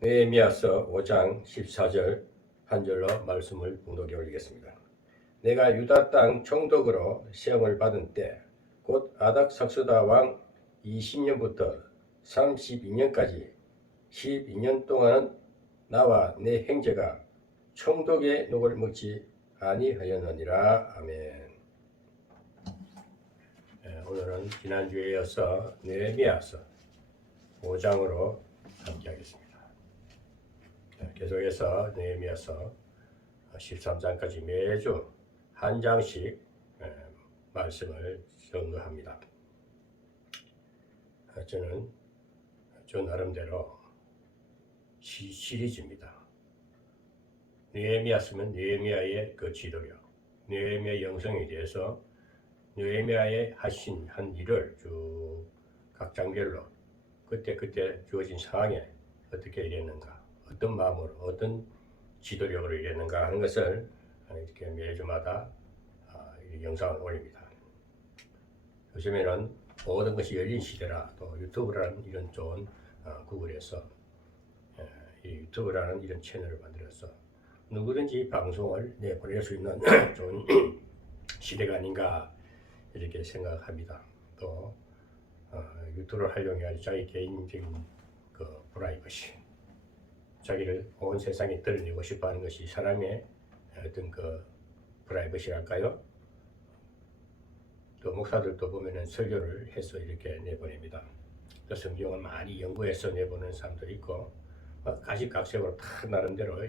느헤미야서 5장 14절 한 절로 말씀을 봉독해 올리겠습니다. 내가 유다 땅 총독으로 시험을 받은 때 곧 아닥삭스다 왕 20년부터 32년까지 12년 동안은 나와 내 형제가 총독의 녹을 먹지 아니하였느니라. 아멘. 오늘은 지난주에 이어서 느헤미야서 5장으로 함께 하겠습니다. 계속해서 느헤미야서 13장까지 매주 한 장씩 말씀을 전도합니다. 저는 저 나름대로 시리즈입니다. 느헤미야 쓰면 느헤미야의 그 지도력, 느헤미야 영성에 대해서 느헤미야의 하신 한 일을 쭉 각 장별로 그때 주어진 상황에 어떻게 일했는가, 어떤 마음으로, 어떤 지도력으로 일했는가 하는 것을 이렇게 매주마다 영상을 올립니다. 요즘에는 모든 것이 열린 시대라 또 유튜브라는 이런 좋은 구글에서 이 유튜브라는 이런 채널을 만들어서 누구든지 방송을 내보낼 수 있는 좋은 시대가 아닌가 이렇게 생각합니다. 또 유튜브를 활용해 자기 개인적인 그 프라이버시, 자기를 온 세상에 드러내고 싶어하는 것이 사람의 어떤 그 프라이버시랄까요? 또 목사들도 보면은 설교를 해서 이렇게 내보냅니다. 또 성경을 많이 연구해서 내보는 사람도 있고 가시각색으로 다 나름대로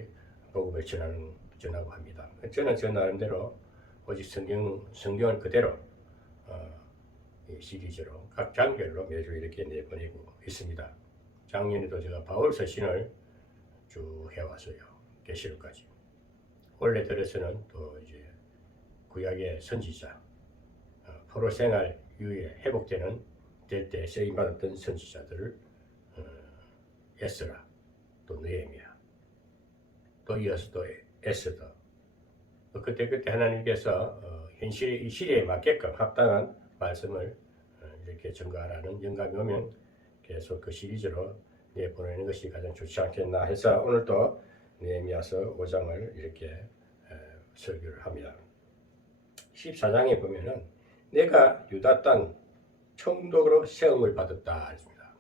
복음을 전하고 합니다. 저는 저 나름대로 오직 성경을 그대로 이 시리즈로 각 장별로 매주 이렇게 내보내고 있습니다. 작년에도 제가 바울 서신을 쭉 해왔어요. 계시록까지. 올해 들어서는 또 이제 구약의 선지자, 포로 생활 이후에 회복되는 될 때 쓰임 받았던 선지자들을 에스라, 또 느헤미야, 또 이어서 또 에스더. 그때 하나님께서 현실의 이 시대에 맞게끔 합당한 말씀을 이렇게 전가하라는 영감이 오면 계속 그 시리즈로 내보내는 것이 가장 좋지 않겠나 해서 오늘 또 느헤미야서 5장을 이렇게 설교를 합니다. 14장에 보면은 내가 유다 땅 총독으로 시험을 받았다 했습니다.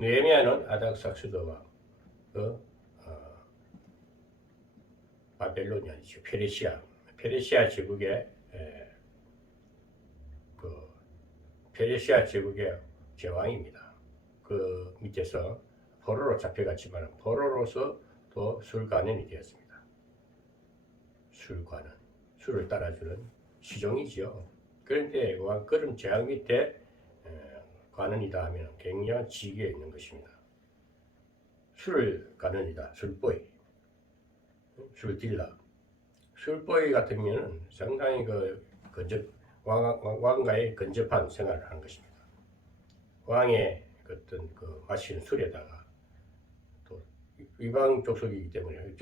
느헤미야는 아닥삭스다 왕, 바벨론이 아니죠. 페르시아 제국의 페르시아 제국의 제왕입니다. 그 밑에서 포로로 잡혀갔지만 포로로서 또 술관원이 되었습니다. 술관원, 술을 따라주는 시종이지요. 그런데 그런 제왕 밑에 관원이다 하면 굉장한 지위에 있는 것입니다. 술관원이다, 술보이, 술딜러, 술보이 같으면 상당히 왕과의 근접한 생활을 하는 것입니다. 왕의 어떤 그 마시는 술에다가 또 이방 족속이기 때문에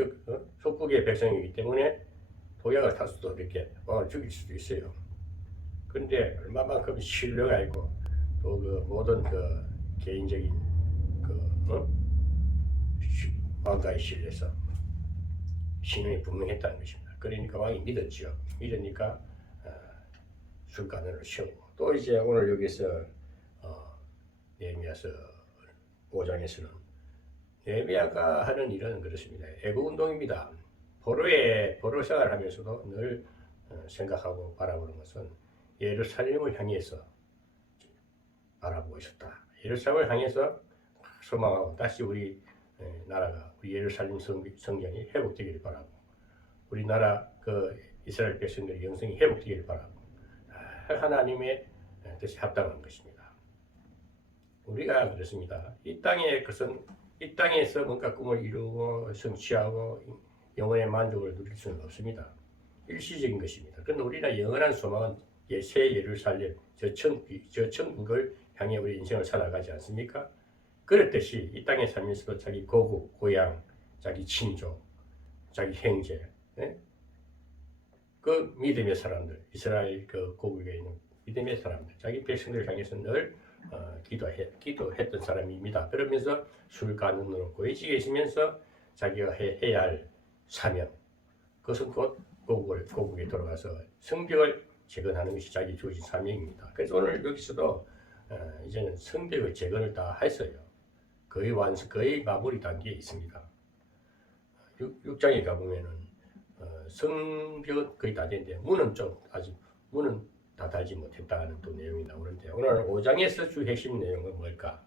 속국의 백성이기 때문에 도약을 타서도 이렇게 왕을 죽일 수도 있어요. 그런데 얼마만큼 신뢰가 있고 또 그 모든 그 개인적인 왕과의 신뢰에서 신용이 분명했다는 것입니다. 그러니까 왕이 믿었지요. 믿으니까 술관원을 세우고 또 이제 오늘 여기서 느헤미야서 5장에서는 느헤미야가 하는 일은 그렇습니다. 애국운동입니다. 포로 생활을 하면서도 늘 생각하고 바라보는 것은 예루살렘을 향해서 바라보고 있었다. 예루살렘을 향해서 소망하고 다시 우리 나라가 우리 예루살렘 성전이 회복되기를 바라고 우리나라 그 이스라엘 백성들의 영성이 회복되기를 바라고 하나님의 뜻이 합당한 것입니다. 우리가 그렇습니다. 이 땅에서 뭔가 꿈을 이루고 성취하고 영혼의 만족을 누릴 수는 없습니다. 일시적인 것입니다. 그런데 우리나 영원한 소망은 새 예루살렘, 저 천국을 향해 우리 인생을 살아가지 않습니까? 그렇듯이 이 땅에 살면서도 자기 고국, 고향, 자기 친족, 자기 형제, 그 믿음의 사람들, 이스라엘 그 고국에 있는 믿음의 사람들, 자기 백성들을 향해서 늘 기도했던 사람입니다. 그러면서 술가능으로 고위직에 있으면서 자기가 해야 할 사명, 그것은 곧 고국에 돌아가서 성벽을 재건하는 것이 자기 주어진 사명입니다. 그래서 오늘 여기서도 이제는 성벽의 재건을 다 했어요. 거의 마무리 단계에 있습니다. 6장에 가보면은 성벽은 거의 다 됐는데 문은 아직 문은 다 달지 못했다는 또 내용이 나오는데 오늘 5장에서 주 핵심 내용은 뭘까?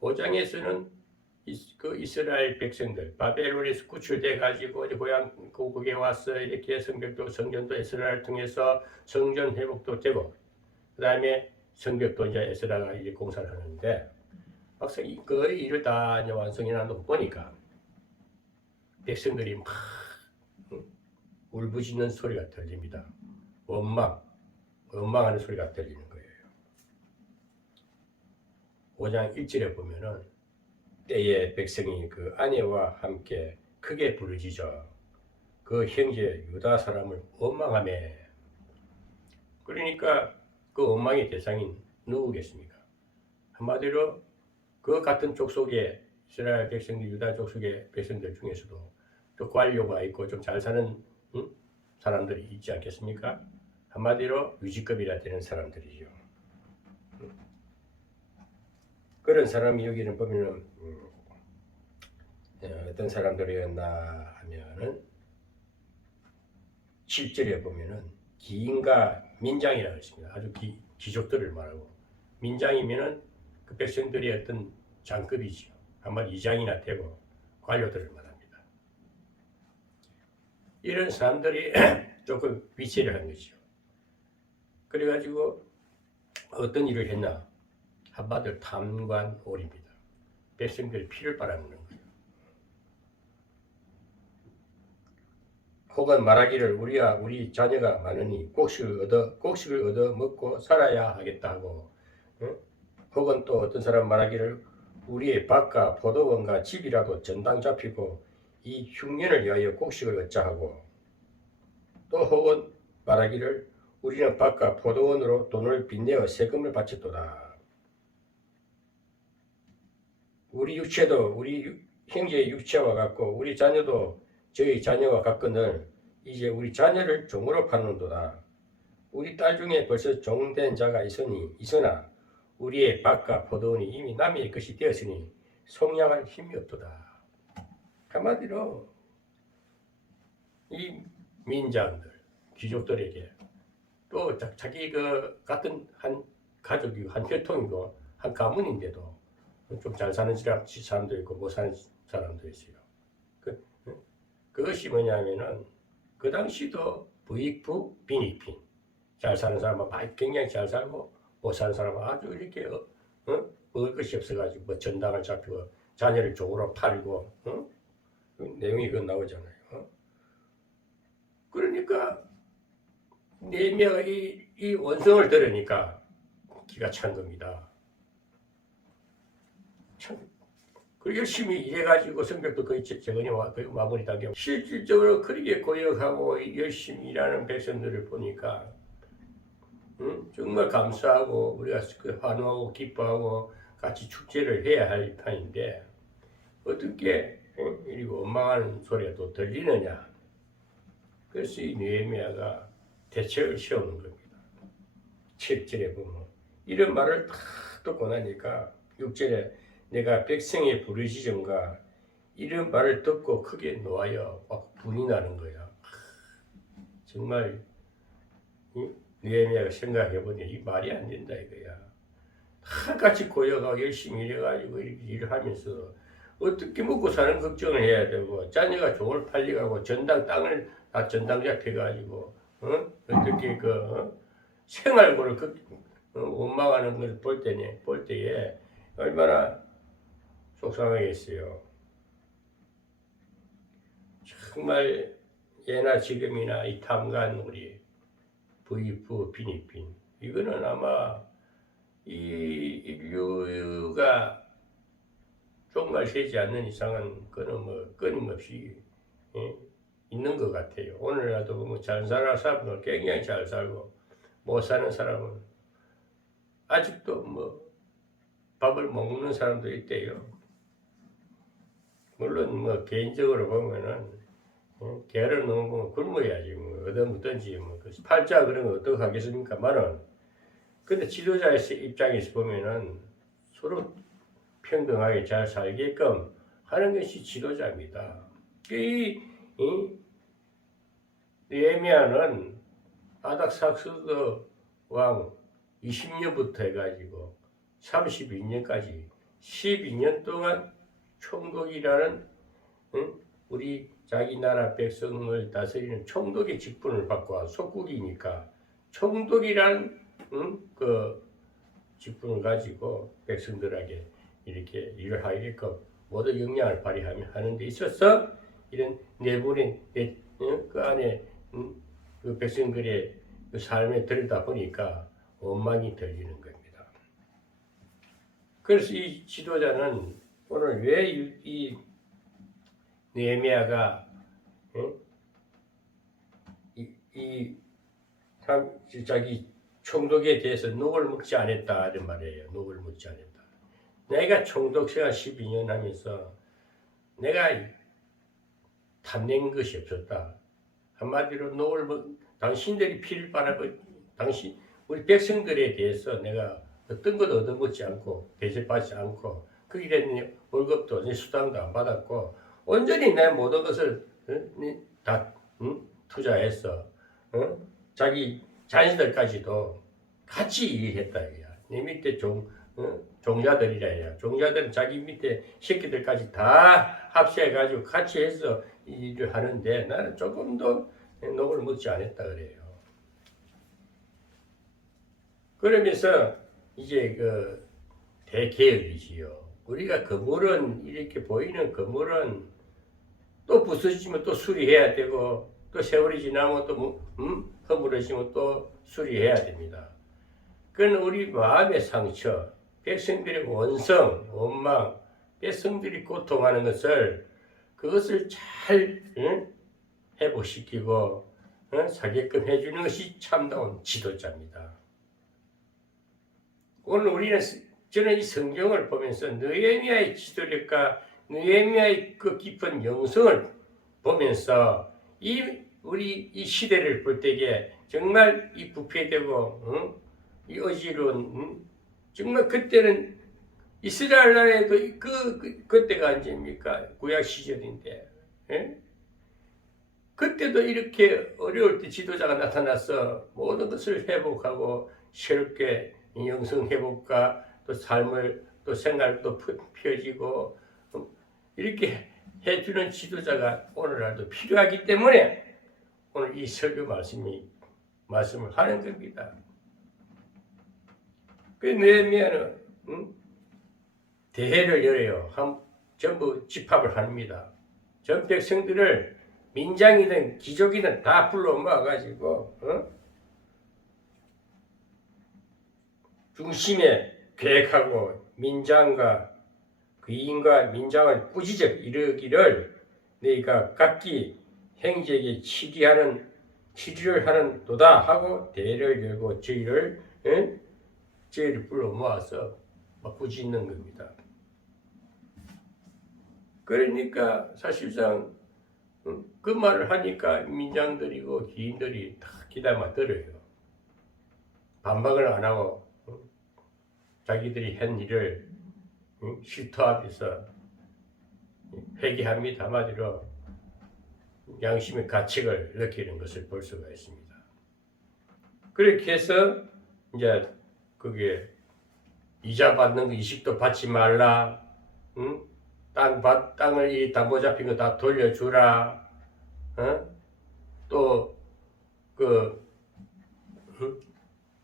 5장에서는 그 이스라엘 백성들 바벨론에서 구출돼 가지고 고향 고국에 와서 이렇게 성전도 에스라를 통해서 성전 회복도 되고 그 다음에 성벽도 이제 에스라가 이제 공사를 하는데 막상 그 일을 다 이제 완성해 놔놓고 보니까 백성들이 막 울부짖는 소리가 들립니다. 원망하는 소리가 들리는 거예요. 5장 1절에 보면은 때에 백성이 그 아내와 함께 크게 부르짖어 그 형제 유다 사람을 원망하며. 그러니까 그 원망의 대상인 누구겠습니까? 한마디로 그 같은 족속의 이스라엘 백성들, 유다 족속의 백성들 중에서도 또 관료가 있고 좀 잘 사는 사람들이 있지 않겠습니까? 한마디로 유지급이라 되는 사람들이죠. 그런 사람이 여기는 보면은 어떤 사람들이었나 하면은 7절에 보면은 기인과 민장이라고 있습니다. 아주 귀족들을 말하고 민장이면은 그 백성들이 어떤 장급이죠. 한마디 이장이나 되고 관료들을 말합니다. 이런 사람들이 조금 위치를 한 거죠. 그래가지고 어떤 일을 했나? 한마디로 탐관오리입니다. 백성들의 피를 빨아먹는 거예요. 혹은 말하기를 우리 자녀가 많으니 곡식을 얻어 먹고 살아야 하겠다 하고, 혹은 또 어떤 사람 말하기를 우리의 밭과 포도원과 집이라도 전당 잡히고 이 흉년을 위하여 곡식을 얻자 하고, 또 혹은 말하기를 우리는 밭과 포도원으로 돈을 빚내어 세금을 바쳤도다. 우리 육체도 우리 형제의 육체와 같고 우리 자녀도 저희 자녀와 같거늘 이제 우리 자녀를 종으로 파는도다. 우리 딸 중에 벌써 종된 자가 있으나 우리의 밭과 포도원이 이미 남의 것이 되었으니 속량할 힘이 없도다. 한마디로 이 민장들, 귀족들에게 또 자기 그 같은 한 가족이고 한 혈통이고 한 가문인데도 좀 잘 사는 사람도 있고 못 사는 사람도 있어요. 그것이 뭐냐면은 그 당시도 부익부 빈익빈, 잘 사는 사람은 굉장히 잘 살고 못 사는 사람은 아주 이렇게 먹을 것이 없어가지고 뭐 전당을 잡히고 자녀를 종으로 팔고 그 내용이 그건 나오잖아요. 그러니까 네명가 이 원성을 들으니까 기가 찬 겁니다. 그 열심히 일해가지고 성벽도 거의 재건이 거의 마무리 단계. 실질적으로 그렇게 고역하고 열심히 일하는 백성들을 보니까 정말 감사하고 우리가 그 환호하고 기뻐하고 같이 축제를 해야 할 판인데 어떻게 이리 원망하는 소리가 또 들리느냐. 그래서 이 느헤미야가 대책을 세우는 겁니다. 7절에 보면 이런 말을 탁 듣고 나니까 6절에 내가 백성의 부르짖음과 이런 말을 듣고 크게 놓아여 막 분이 나는 거야. 정말 느헤미야가 생각해보니 이 말이 안 된다 이거야. 다 같이 고여가고 열심히 일해가지고 이렇게 일을 하면서 어떻게 먹고 사는 걱정을 해야 되고 자녀가 종을 팔려가고 땅을 다 전당 잡혀가지고 어떻게 생활고를 원망하는 걸 볼 때에 얼마나 속상하겠어요. 정말 예나 지금이나 이 탐관 우리 부익부 빈익빈 이거는 아마 이 인류가 종말 세지 않는 이상은 그는 뭐 끊임없이 있는 것 같아요. 오늘날도 뭐 잘 사는 사람은 굉장히 잘 살고 못 사는 사람은 아직도 뭐 밥을 먹는 사람도 있대요. 물론 뭐 개인적으로 보면은 개를 너무 굶어야지 뭐 얻어먹든지 뭐 팔자 그런 거 어떻게 하겠습니까만은 근데 지도자의 입장에서 보면은 서로 평등하게 잘 살게끔 하는 것이 지도자입니다. 이 느헤미야는 아닥사스도 왕 20년부터 해가지고 32년까지 12년 동안 총독이라는 우리 자기 나라 백성을 다스리는 총독의 직분을 받고 속국이니까 총독이라는 그 직분을 가지고 백성들에게 이렇게 일을 하게끔 모두 역량을 발휘하는 데 있어서 이런 내분의 그 안에 그 백성들의 그 삶에 들여다 보니까 원망이 들리는 겁니다. 그래서 이 지도자는 오늘 왜 이 느헤미야가 자기 총독에 대해서 녹을 먹지 않았다 이런 말이에요. 녹을 먹지 않았다. 내가 총독 생활 12년 하면서 내가 탐낸 것이 없었다. 한마디로 당신들이 피를 빨아버 당신 우리 백성들에 대해서 내가 어떤 것도 얻어먹지 않고 대접받지 않고 그 일에 월급도 수당도 안 받았고 온전히 내 모든 것을 다 투자해서 자기 자신들까지도 같이 일했다 이야. 내 밑에 종자들이라. 종자들은 자기 밑에 새끼들까지 다 합세해가지고 같이 해서 일을 하는데 나는 조금도 녹을 먹지 않았다 그래요. 그러면서 이제 그 대개혁이지요. 우리가 건물은 이렇게 보이는 건물은 또 부서지면 또 수리해야 되고 또 세월이 지나면 또 허물어지면 또 수리해야 됩니다. 그건 우리 마음의 상처, 백성들의 원성, 원망, 백성들이 고통하는 그것을 잘 회복시키고 살게끔 해주는 것이 참다운 지도자입니다. 오늘 저는 이 성경을 보면서 느헤미야의 지도력과 느헤미야의 그 깊은 영성을 보면서 우리 이 시대를 볼 때에 정말 이 부패되고 이 어지러운 정말 그때는 이스라엘 나라에도 그때가 언제입니까? 구약 시절인데 그때도 이렇게 어려울 때 지도자가 나타나서 모든 것을 회복하고 새롭게 영성 회복과 또 삶을 또 생활도 펴지고 이렇게 해주는 지도자가 오늘날도 필요하기 때문에 오늘 이 설교 말씀을 하는 겁니다. 그 느헤미야는 대회를 열어요. 전부 집합을 합니다. 전 백성들을 민장이든 귀족이든 다 불러 모아가지고 중심에 계획하고 민장과 귀인과 민장을 꾸짖어 이르기를 너희가 각기 행제에게 치리를 하는 도다 하고 대회를 열고 저희를 불러 모아서 막 꾸짖는 겁니다. 그러니까 사실상 그 말을 하니까 민장들이고 귀인들이 다 기다려 들어요. 반박을 안 하고 자기들이 한 일을 실토하면서 회개합니다. 한마디로 양심의 가책을 느끼는 것을 볼 수가 있습니다. 그렇게 해서 이제 그게 이자 받는 거 이식도 받지 말라. 땅을 이 담보 잡힌 거 다 돌려주라. 또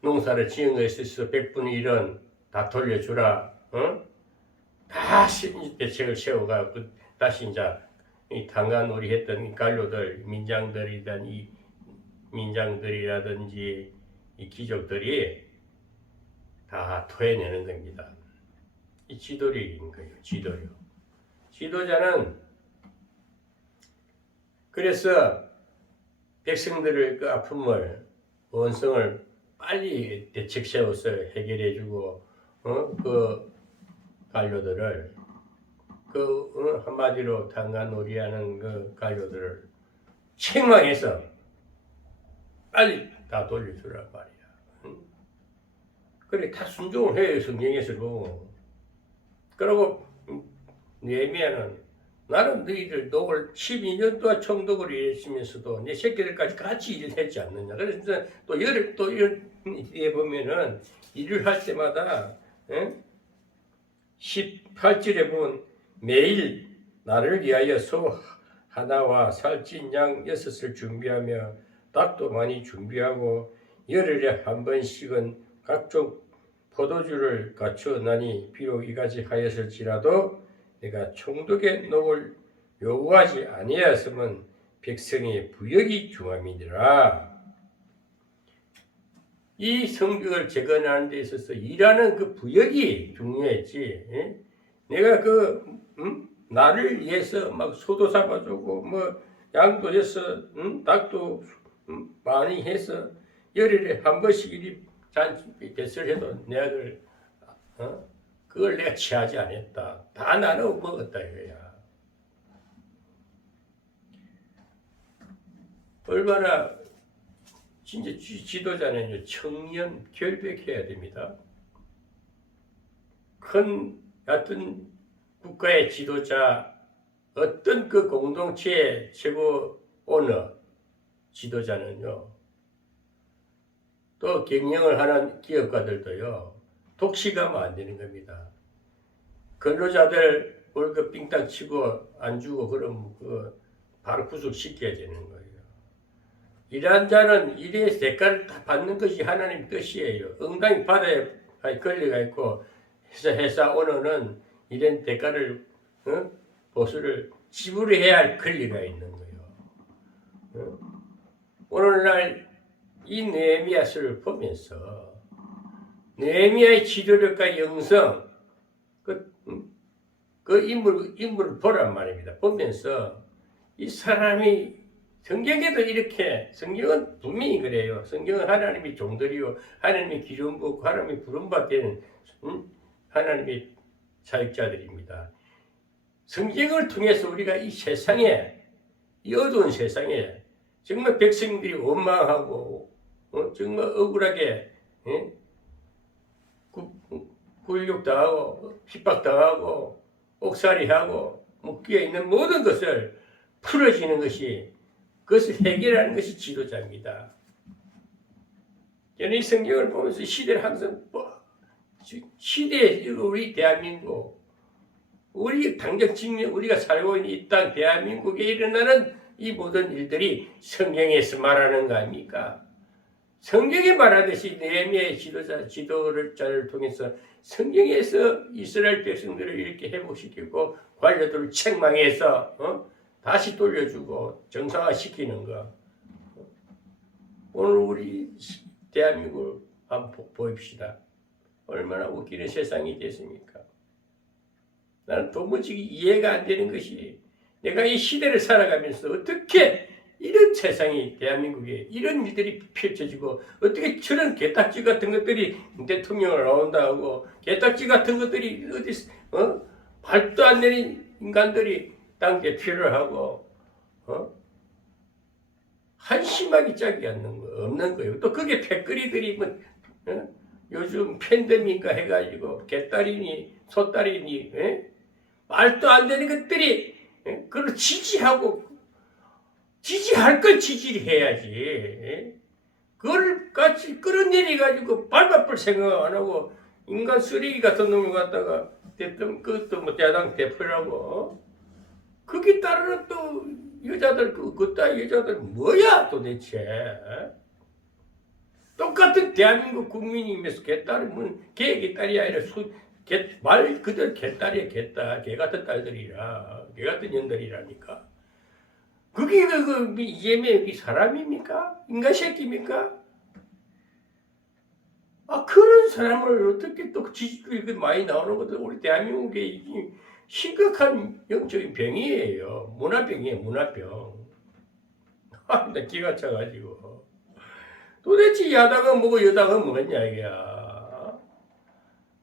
농사를 지은 것에 있어서 100분의 1은 다 돌려주라. 다시 대책을 세워가 다시 이제 이 당간놀이 했던 관료들, 민장들이라든지 이 귀족들이 다 토해내는 겁니다. 이 지도력인 거예요. 지도력. 지도자는 그래서 백성들의 그 아픔을, 원성을 빨리 대책 세워서 해결해주고, 그 관료들을, 한마디로 탄간놀이하는 그 관료들을 책망해서 빨리 다 돌려주란 말이야. 그래, 다 순종을 해요, 성경에서도. 그리고 느헤미야는 나는 너희들 녹을 12년 동안 총독을 일했으면서도 내 새끼들까지 같이 일을 했지 않느냐. 그래서 또 이런 에 보면은 일을 할 때마다 18절에 보면 매일 나를 위하여 소 하나와 살찐 양 6을 준비하며 닭도 많이 준비하고 열흘에 한 번씩은 각종 포도주를 갖추었나니 비록 이같이 하였을지라도 내가 총독의 녹을 요구하지 아니하였으면 백성의 부역이 중함이니라. 이 성벽을 재건하는 데 있어서 일하는 그 부역이 중요했지. 내가 나를 위해서 막 소도 잡아주고 뭐 양도 해서 닭도 많이 해서 열흘에 한 번씩 이리 잔치 배설 해도 내가 그걸 내가 취하지 않았다. 다 나눠 먹었다 이거야. 얼마나 진짜 지도자는 청년 결백해야 됩니다. 큰 어떤 국가의 지도자, 어떤 그 공동체의 최고 오너 지도자는요, 또 경영을 하는 기업가들도요, 독식하면 안 되는 겁니다. 근로자들 월급 빙땅 치고 안 주고 그러면 바로 구속시켜야 되는 거예요. 일한 자는 일의 대가를 다 받는 것이 하나님 뜻이에요. 응당히 받아야 권리가 있고 회사 오너는 이런 대가를 보수를 지불해야 할 권리가 있는 거예요. 오늘날 이 느헤미야서를 보면서 느헤미야의 지도력과 영성 그 인물을 보란 말입니다. 보면서 이 사람이 성경에도 이렇게 성경은 분명히 그래요. 성경은 하나님의 종들이요 하나님의 기름 부고 하나님의 부름받는 하나님의 사역자들입니다. 성경을 통해서 우리가 이 세상에 이 어두운 세상에 정말 백성들이 원망하고 정말 억울하게 굴욕당하고 핍박당하고 옥살이하고 묶여 있는 모든 것을 풀어지는 것이 그것을 해결하는 것이 지도자입니다. 저는 이 성경을 보면서 시대를 항상 시대에 우리 대한민국 우리 당장 직면 우리가 살고 있는 이 땅 대한민국에 일어나는 이 모든 일들이 성경에서 말하는 거 아닙니까? 성경이 말하듯이 느헤미야의 지도자를 통해서 성경에서 이스라엘 백성들을 이렇게 회복시키고 관료들을 책망해서 다시 돌려주고 정상화시키는 거. 오늘 우리 대한민국을 한번 보입시다. 얼마나 웃기는 세상이 됐습니까? 나는 도무지 이해가 안 되는 것이 내가 이 시대를 살아가면서 어떻게 이런 세상이 대한민국에 이런 일들이 펼쳐지고 어떻게 저런 개딱지 같은 것들이 대통령을 나온다 하고 개딱지 같은 것들이 어디 발도 안 내린 인간들이 당 대표를 하고 한심하기 짝이 없는 거예요. 또 그게 패거리들이 요즘 팬데믹인가 해가지고 개딸이니 소딸이니 말도 안 되는 것들이 그걸 지지할 걸 지지를 해야지. 그걸 같이 끌어내려가지고 밟아볼 생각 안 하고 인간 쓰레기 같은 놈을 갖다가 그것도 뭐 야당 대표라고 거기 따르는 또 여자들 그따 여자들 뭐야 도대체. 똑같은 대한민국 국민이면서 개딸은 개의 딸이 아니라 말 그대로 개딸이야 개딸. 개 같은 딸들이라 개 같은 년들이라니까. 그게 이재명이 사람입니까? 인간 새끼입니까? 그런 사람을 어떻게 또 지지율이 많이 나오는 것도 우리 대한민국의 심각한 영적인 병이에요. 문화병이에요, 문화병. 나 기가 차가지고. 도대체 야당은 뭐고 여당은 뭐냐 이게야.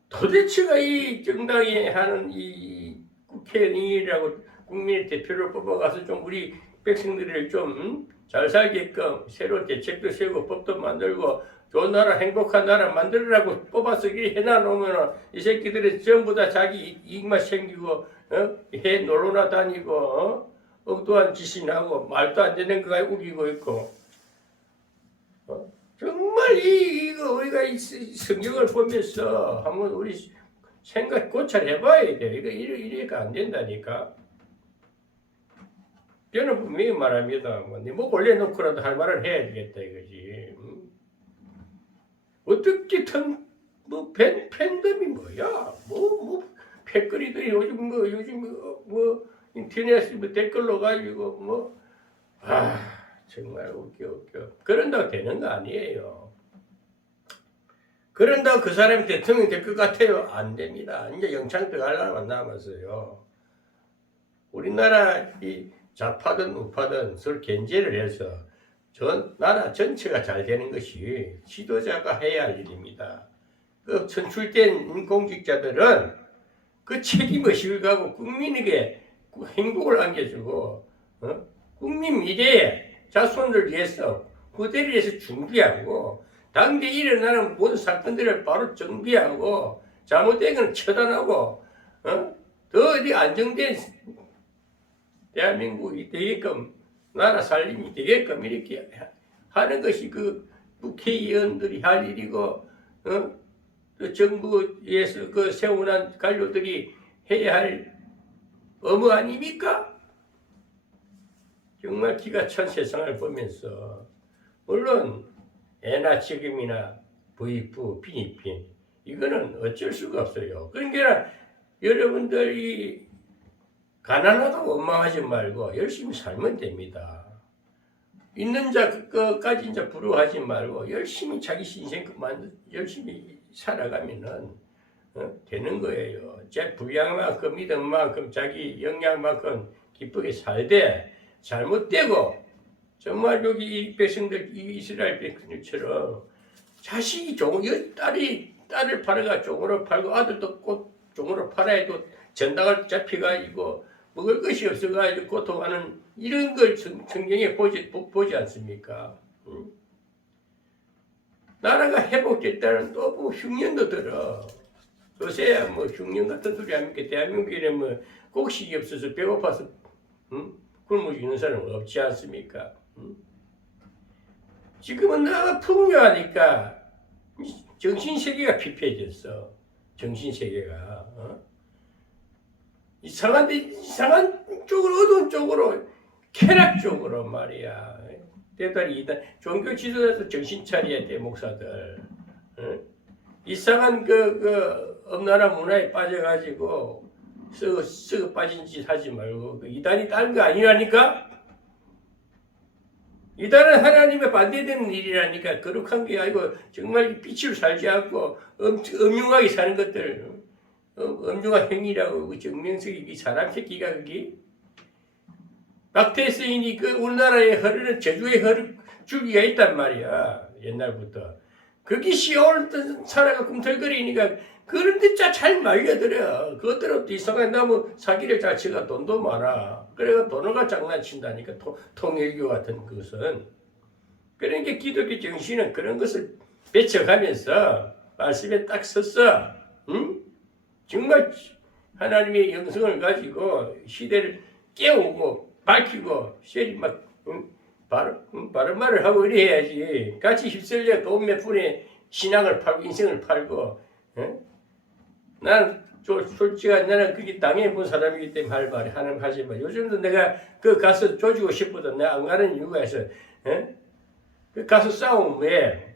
도대체가 이 정당이 하는 이 국회의원이라고 국민의 대표를 뽑아가서 좀 우리 백성들을 좀 잘 살게끔 새로운 대책도 세우고 법도 만들고 좋은 나라 행복한 나라 만들으라고 뽑아서 해놔놓으면 이 새끼들은 전부 다 자기 이익만 챙기고 해 놀러나 다니고 엉뚱한 짓이나 하고 말도 안 되는 거가 우기고 있고 정말 이거 우리가 이 성경을 보면서 한번 우리 생각 고찰해봐야 돼. 이래가 안 된다니까. 저는 분명히 말합니다. 뭐 올려놓고라도 할 말을 해야 되겠다 이거지. 어떻게 팬덤이 뭐야? 패거리들이 요즘 인터넷에 댓글로 가지고 정말 웃겨. 그런다고 되는 거 아니에요. 그런다고 그 사람이 대통령 될 것 같아요? 안 됩니다. 이제 영창 들어가려면 남았어요. 우리나라 이 좌파든 우파든 서로 견제를 해서 전 나라 전체가 잘 되는 것이 지도자가 해야 할 일입니다. 그 선출된 공직자들은 그 책임을 실가고 국민에게 행복을 안겨주고 국민 미래에 자손을 위해서 후대를 위해서 준비하고 당대 일어나는 모든 사건들을 바로 정비하고 잘못된 건 처단하고 더 어디 안정된 대한민국이 되게끔 나라 살림이 되게끔 이렇게 하는 것이 그 국회의원들이 할 일이고 그 정부에서 그 세워난 관료들이 해야 할 업무 아닙니까? 정말 기가 찬 세상을 보면서 물론 애나 지금이나 부익부 빈익빈 이거는 어쩔 수가 없어요. 그러니까 여러분들이 가난하다고 원망하지 말고 열심히 살면 됩니다. 있는 자까지 이제 부러워하지 말고 열심히 자기 인생 열심히 살아가면은 되는 거예요. 제 분량만큼 믿음만큼 자기 역량만큼 기쁘게 살되 잘못되고 정말 여기 이 백성들 이 이스라엘 백성들처럼 자식이 딸을 팔아가 종으로 팔고 아들도 곧 종으로 팔아야 또 전당을 잡혀가지고 먹을 것이 없어가지고 고통하는 이런 걸 성경에 보지 않습니까? 나라가 회복됐다는 또 뭐 흉년도 들어. 요새야 뭐 흉년 같은 소리 합니까? 대한민국에 뭐 곡식이 없어서 배고파서 굶어 죽는 사람은 없지 않습니까? 지금은 나라가 풍요하니까 정신세계가 피폐해졌어. 정신세계가. 이상한 쪽으로 어두운 쪽으로 쾌락 쪽으로 말이야. 대단히 종교 지도자도 정신 차려야 돼 목사들. 이상한 그 엄나라 문화에 빠져가지고 썩어 빠진 짓 하지 말고 이단이 다른 거 아니라니까. 이단은 하나님의 반대되는 일이라니까. 거룩한 게 아니고 정말 빛으로 살지 않고 음흉하게 사는 것들. 엄중한 행위라고 그 정명석이 이 사람 새끼가 그게 박태서인이 그 우리나라에 흐르는 제주에 줄기가 있단 말이야 옛날부터. 거기 시올 사라가 꿈틀거리니까 그런데 잘 말려들여. 그것들은 이상한 나무 사기를 잘 치가 돈도 많아. 그래가 돈을 장난친다니까. 통일교 같은 것은. 그러니까 기독교 정신은 그런 것을 배척하면서 말씀에 딱 섰어. 응? 정말 하나님의 영성을 가지고 시대를 깨우고 밝히고 바른 말을 하고 이래야지. 같이 휩쓸려 돈 몇 푼에 신앙을 팔고 인생을 팔고. 난 솔직히 나는 그게 당해본 사람이기 때문에 할 말이 하지만 요즘도 내가 그 가서 조지고 싶어도 내가 안 가는 이유가 있어. 그 가서 싸우면 왜?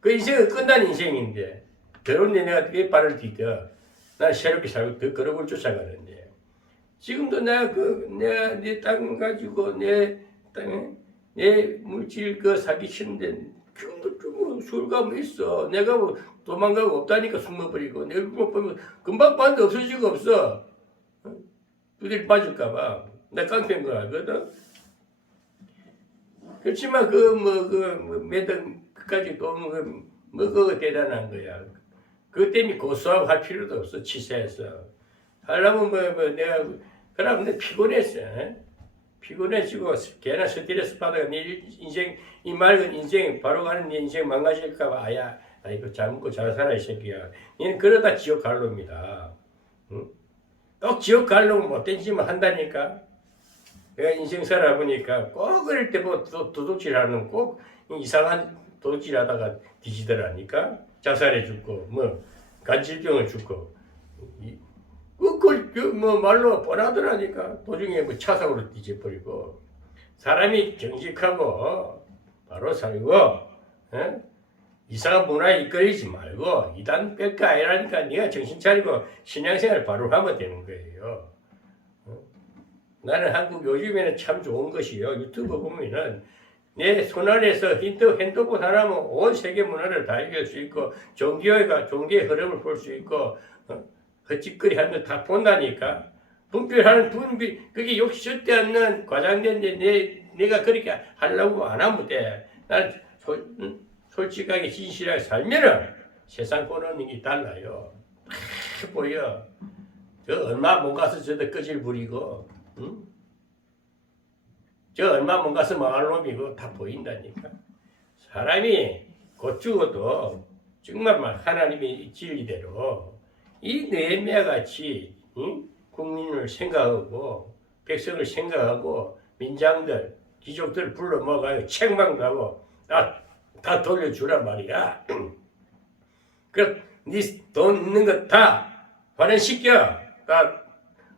그 인생은 끝난 인생인데 결혼에 내가 왜 발을 디뎌? 난 새롭게 살고 더 거룩을 쫓아가는데 지금도 내가 내 땅 가지고 내 땅에 내 물질 사기치는데 좀 술가면 있어. 내가 뭐 도망가고 없다니까 숨어버리고 내가 못 보면 금방 봤는데 없어지고 없어. 두들이 빠질까봐. 나 깡패인 거 알거든. 그렇지만 매달 끝까지 그거 대단한 거야. 그것 때문에 고소하고 할 필요도 없어. 치사해서. 하려면 내가 그러면 내 피곤했어. 피곤해지고 걔나 스트레스 받아가 내 인생 이 맑은 인생 바로 가는 내 인생 망가질까봐 아야 아이고 잘 먹고 잘 살아 이 새끼야. 얘는 그러다 지옥 갈로입니다. 응? 꼭 지옥 갈로면 못된 짓만 한다니까. 내가 인생 살아보니까 꼭 그럴 때 뭐 도둑질하는 꼭 이상한 도둑질하다가 뒤지더라니까. 자살해 죽고 뭐 간질병을 죽고 뭐 말로 뻔하더라니까. 도중에 뭐 차사고로 뒤져버리고 사람이 정직하고 바로 살고 이상한 문화에 이끌리지 말고 이단 뺄거 아니라니까. 네가 정신 차리고 신앙생활 바로 하면 되는 거예요. 나는 한국 요즘에는 참 좋은 것이요. 유튜브 보면은 내 손안에서 핸드폰 하나면 온 세계 문화를 다 이길 수 있고 종교의 흐름을 볼 수 있고 헛짓거리 하는 거 다 본다니까. 분별하는 그게 욕심 절대 않는 과장된데 내가 그렇게 하려고 안 하면 돼. 난 솔직하게 진실하게 살면은 세상 보는 게 달라요. 다 보여. 저 얼마 못 가서 저도 끄질 부리고 응? 저 얼마 못 가서 망할 놈이고 다 보인다니까. 사람이 곧 죽어도 정말 하나님의 진리대로 이 느헤미야 같이 국민을 생각하고 백성을 생각하고 민장들 귀족들 불러 모아가지고 책망도 하고 다 돌려주란 말이야. 그럼 네 돈 있는 거 다 환원시켜. 다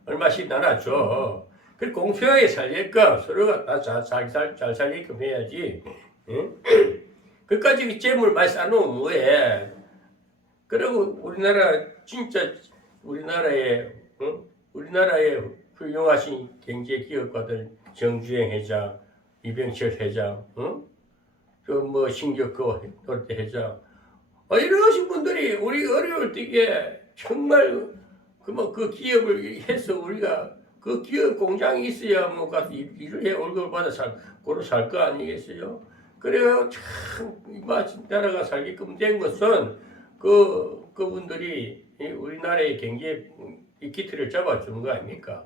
얼마씩 나눠줘. 그 공평하게 살게끔 서로가 다 잘 살게끔 해야지. 응? 그까지 재물 많이 쌓아놓으면 뭐해. 그리고 우리나라의 훌륭하신 경제기업가들 정주행 회장, 이병철 회장, 신격거 회장, 이러신 분들이 우리 어려울 때에 정말 그 기업을 해서 우리가 그 기업 공장이 있어야 뭐 가서 일을 해 월급을 받아 고로 살 거 아니겠어요? 그래요. 참 나라가 살게끔 된 것은 그분들이 우리나라의 경제 기틀을 잡아주는 거 아닙니까?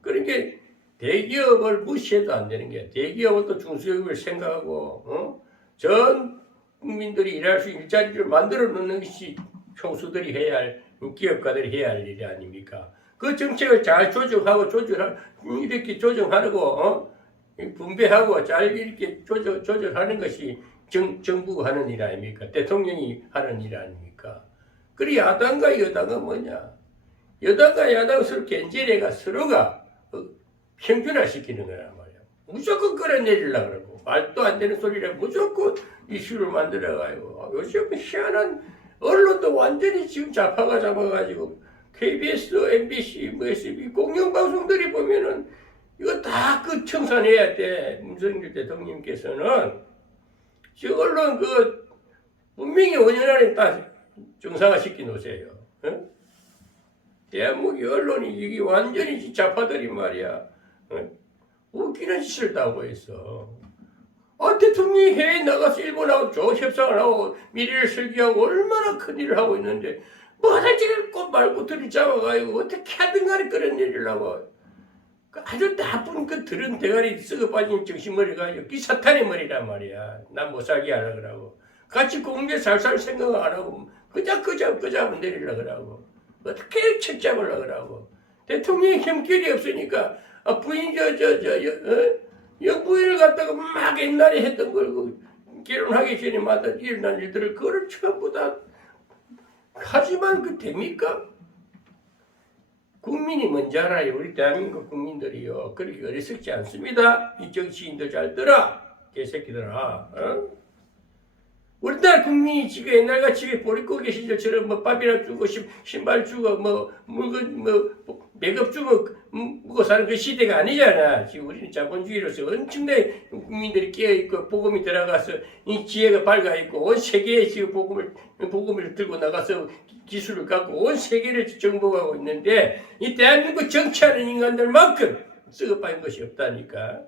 그러니까 대기업을 무시해도 안 되는 게 대기업은 또 중소기업을 생각하고 전 국민들이 일할 수 있는 일자리를 만들어 놓는 것이 총수들이 해야 할 기업가들이 해야 할 일이 아닙니까? 그 정책을 잘 이렇게 조정하고 분배하고 잘 이렇게 조절하는 것이 정부가 하는 일 아닙니까? 대통령이 하는 일 아닙니까? 그리 야당과 여당은 뭐냐? 여당과 야당 서로 견제해가 서로가 평준화시키는 거란 말이야. 무조건 끌어내리려고 그러고 말도 안 되는 소리를 무조건 이슈를 만들어가지고 요즘 희한한 언론도 완전히 지금 좌파가 잡아가지고 KBS, MBC, SB 공영방송들이 보면은 이거 다 청산해야 돼. 문재인 대통령께서는 지금 언론 분명히 5년 안에 다 정상화시켜 놓으세요. 어? 대한민국 언론이 이게 완전히 좌파들이 말이야. 웃기는 짓을 다 하고 있어. 대통령이 해외에 나가서 일본하고 협상을 하고 미래를 설계하고 얼마나 큰 일을 하고 있는데 뭐하지를 꼭 말고 들이잡아가지고 어떻게 하든 간에 끌어내리려고 아주 나쁜 들은 대가리 썩어 빠진 정신머리가 이 사탄의 머리란 말이야. 난 못 살게 하려고 그러고 같이 공개 살살 생각 안 하고 그잡 내리려고 그러고 어떻게 책 잡으려고 그러고 대통령이 형길이 없으니까 부인 영부인을 갖다가 막 옛날에 했던 걸 결혼하기 전에 일어난 일들을 그걸 전부 다 하지만 됩니까? 국민이 뭔지 알아요. 우리 대한민국 국민들이요. 그렇게 어리석지 않습니다. 이 정치인들 잘 들어. 개새끼들아. 우리나라 국민이 지금 옛날같이 보릿고개 시절처럼 밥이나 주고 신발 주고 물건 매급 주고 먹고 사는 그 시대가 아니잖아. 지금 우리는 자본주의로서 엄청나게 국민들이 깨어있고 복음이 들어가서 이 지혜가 밝아있고 온 세계에 지금 복음을 들고 나가서 기술을 갖고 온 세계를 정복하고 있는데 이 대한민국 정치하는 인간들만큼 썩어빠진 것이 없다니까.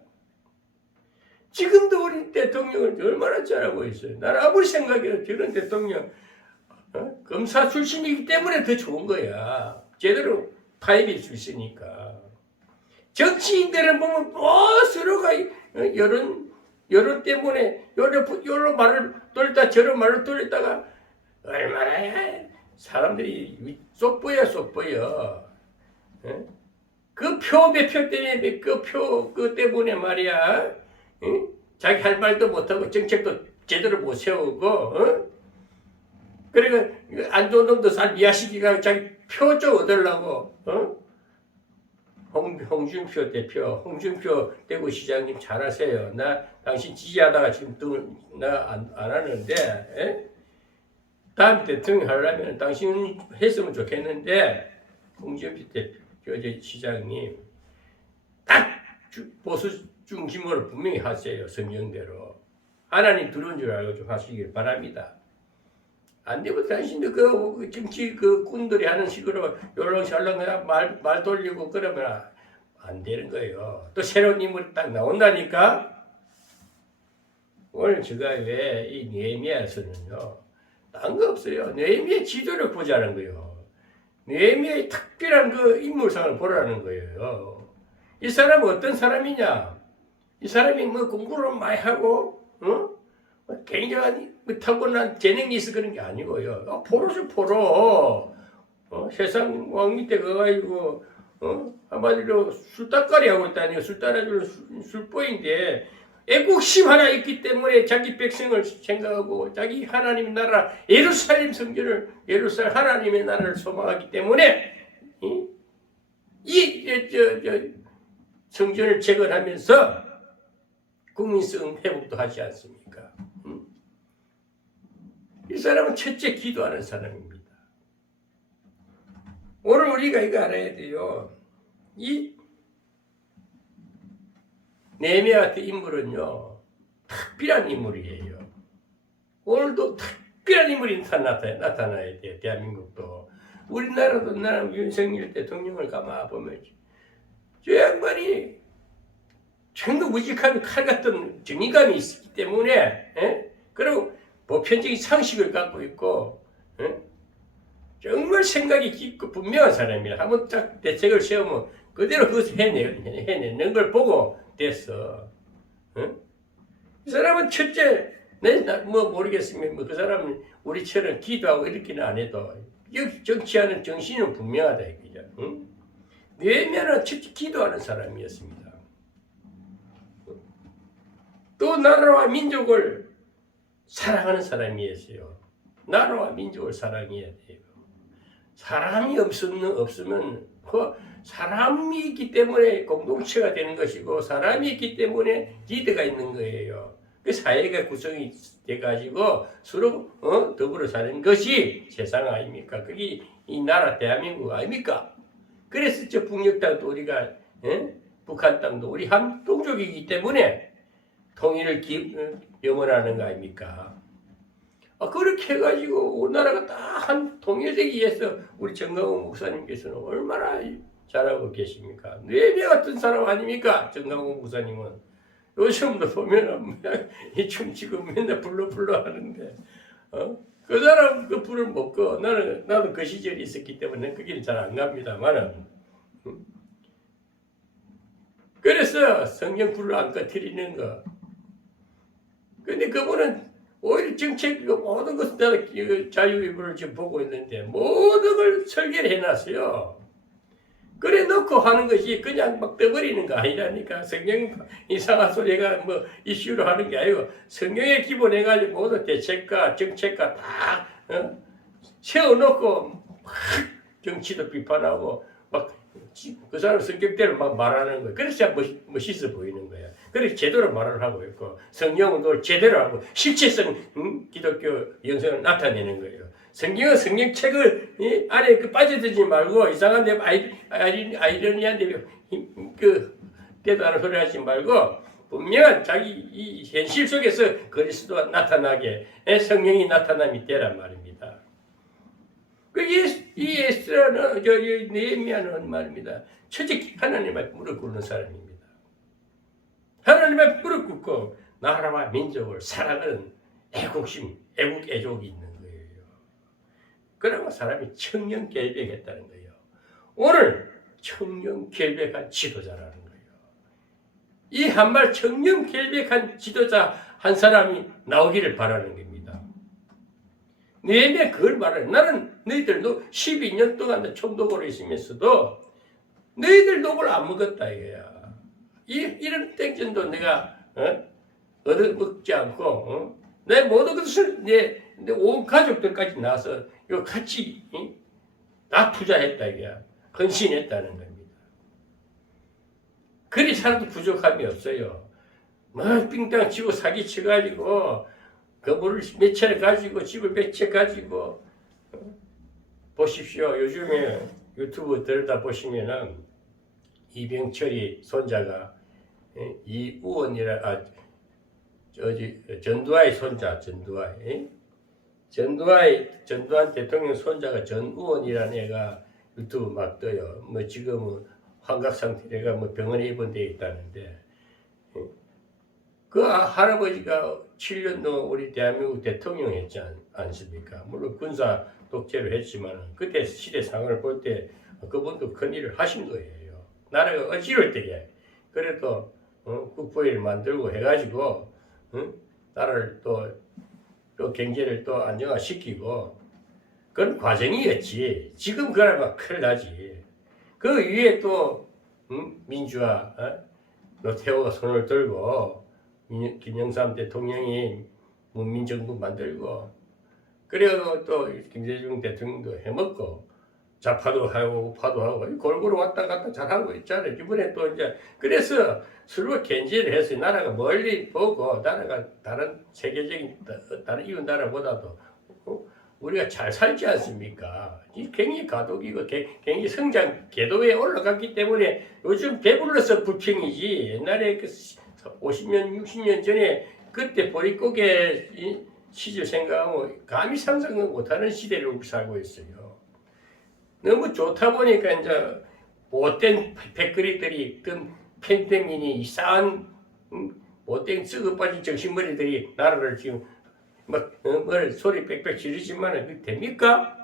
지금도 우리 대통령을 얼마나 잘하고 있어요. 나는 아무리 생각해도 저런 대통령 검사 출신이기 때문에 더 좋은 거야. 제대로 파입일 수 있으니까. 정치인들은 보면 서로가 여론 때문에 요런 말을 돌다 저런 말을 돌렸다가 얼마나 사람들이 쏙 보여. 그 표 몇 표 때문에 그 때문에 말이야. 자기 할 말도 못하고 정책도 제대로 못 세우고 그러니까 안 좋은 놈도 잘 미화시키가 자기 표 좀 얻으려고 홍준표 대표, 홍준표 대구시장님 잘하세요. 나 당신 지지하다가 지금 나 안 하는데 다음 대통령 하려면 당신 했으면 좋겠는데 홍준표 대표 시장님 딱 보수 중심으로 분명히 하세요. 성경대로 하나님 들어온 줄 알고 좀 하시길 바랍니다. 안 되면 당신도 그 정치 그 꾼들이 하는 식으로 요렁샬렁 말 돌리고 그러면 안 되는 거예요. 또 새로운 인물이 딱 나온다니까. 오늘 제가 왜 이 느헤미야서는요, 딴 거 없어요. 느헤미야 지도를 보자는 거예요. 느헤미야의 특별한 그 인물상을 보라는 거예요. 이 사람은 어떤 사람이냐? 이 사람이 뭐 공부를 많이 하고, 굉장한 타고난 재능이 있어 그런 게 아니고요. 포로죠, 포로. 세상 왕 밑에 가가지고, 한마디로 술따까리 하고 있다니요. 술 따라주는 술보인데, 애국심 하나 있기 때문에 자기 백성을 생각하고, 자기 하나님 나라, 예루살렘 성전을, 예루살렘 하나님의 나라를 소망하기 때문에, 성전을 재건하면서 국민성 회복도 하지 않습니까? 이 사람은 첫째 기도하는 사람입니다. 오늘 우리가 이거 알아야 돼요. 이 느헤미야 같은 인물은요, 특별한 인물이에요. 오늘도 특별한 인물이 나타나야 돼요. 대한민국도. 우리나라도 나는 윤석열 대통령을 가만 보면 저 양반이 천도무직한 칼 같은 정의감이 있기 때문에 그리고 보편적인 상식을 갖고 있고 정말 생각이 깊고 분명한 사람이라 한번 딱 대책을 세우면 그대로 그것을 해내는 걸 보고 됐어. 이 사람은 첫째 뭐 모르겠으면 뭐 그 사람은 우리처럼 기도하고 이렇게는 안 해도 정치하는 정신은 분명하다 이거죠. 느헤미야는 첫째 기도하는 사람이었습니다. 또 나라와 민족을 사랑하는 사람이었어요. 나라와 민족을 사랑해야 돼요. 사람이 없으면 사람이 있기 때문에 공동체가 되는 것이고 사람이 있기 때문에 리더가 있는 거예요. 그 사회가 구성이 돼가지고 서로 더불어 사는 것이 세상 아닙니까? 그게 이 나라 대한민국 아닙니까? 그래서 저 북녘 땅도 우리가 북한 땅도 우리 한 동족이기 때문에 통일을 염원하는 거 아닙니까? 그렇게 해가지고 우리나라가 다 한 통일되기 위해서 우리 정강훈 목사님께서는 얼마나 잘하고 계십니까? 느헤미야 같은 사람 아닙니까? 정강훈 목사님은 요즘도 보면은 이 춤추고 맨날 불러 하는데 그 사람 그 불을 못 꺼. 나도 그 시절이 있었기 때문에 그 길 잘 안 갑니다만은 그래서 성경 불을 안 꺼뜨리는 거. 근데 그분은 오히려 정책 모든 것을 내가 자유일보를 지금 보고 있는데 모든 걸 설계를 해놨어요. 그래 놓고 하는 것이 그냥 막 떠버리는 거 아니라니까. 성경 이상한 소리가 뭐 이슈로 하는 게 아니고 성경에 기본해가지고 모든 대책과 정책과 다 세워놓고 막 정치도 비판하고 막 그 사람 성격대로 막 말하는 거예요. 그래서 멋있어 보이는 거야. 그래서 제대로 말을 하고 있고 성경도 제대로 하고 실체성 기독교 영성을 나타내는 거예요. 성경은 성경책을 안에 빠져들지 말고 이상한 데 아이러니한 데 그 대단한 소리 하지 말고 분명한 자기 이 현실 속에서 그리스도가 나타나게 성령이 나타남이 되란 말입니다. 이 에스라는 느헤미야는 말입니다. 첫째 하나님 앞에 무릎 꿇는 사람입니다. 하나님 앞에 무릎 꿇고 나라와 민족을 사랑하는 애국심, 애족이 있는 거예요. 그러면 사람이 청렴결백했다는 거예요. 오늘 청렴결백한 지도자라는 거예요. 이 한말 청렴결백한 지도자 한 사람이 나오기를 바라는 겁니다. 내내 그걸 말해. 나는 너희들도 12년 동안 총독으로 있으면서도 너희들 녹을 안 먹었다 이거야. 이런 땡전도 내가 얻어먹지 않고 내 모든 것을 내 온 가족들까지 나서 이거 같이 다 투자했다 이거야. 헌신했다는 겁니다. 그리 살아도 부족함이 없어요. 뭐 빙땅 치고 사기 쳐가지고 건물을 몇 채를 가지고 집을 몇 채 가지고 보십시오. 요즘에 유튜브 들여다 보시면은 이병철이 손자가 이우원이라 전두환의 손자 전두환 대통령 손자가 전우원이라는 애가 유튜브 막 떠요. 뭐 지금은 환각 상태가 뭐 병원에 입원되어 있다는데 그 할아버지가 7년 동안 우리 대한민국 대통령 했지 않습니까? 물론 군사 독재를 했지만 그때 시대 상황을 볼 때 그분도 큰 일을 하신 거예요. 나라가 어지러울 때에 그래도 국보위를 만들고 해가지고 나라를 또 경제를 또 안정화시키고 그런 과정이었지. 지금 그러면 큰일 나지. 그 위에 또 민주화 노태우가 손을 들고 김영삼 대통령이 문민정부 만들고 그래도 또 김대중 대통령도 해먹고 좌파도 하고 우파도 하고 골고루 왔다 갔다 잘하고 있잖아요. 이번에 또 이제 그래서 서로 견제를 해서 나라가 멀리 보고 나라가 다른 세계적인 다른 이웃 나라보다도 우리가 잘 살지 않습니까? 이 굉장히 가독이고 굉장히 성장 궤도에 올라갔기 때문에 요즘 배불러서 불평이지 옛날에 그 50년 60년 전에 그때 보릿고개 시절 생각하면 감히 상상도 못하는 시대를 우리 살고 있어요. 너무 좋다 보니까 이제 못된 백거리들이 그 팬데믹이 이상한 못된 썩어빠진 정신머리들이 나라를 지금 뭘 소리 빽빽 지르지만 그게 됩니까?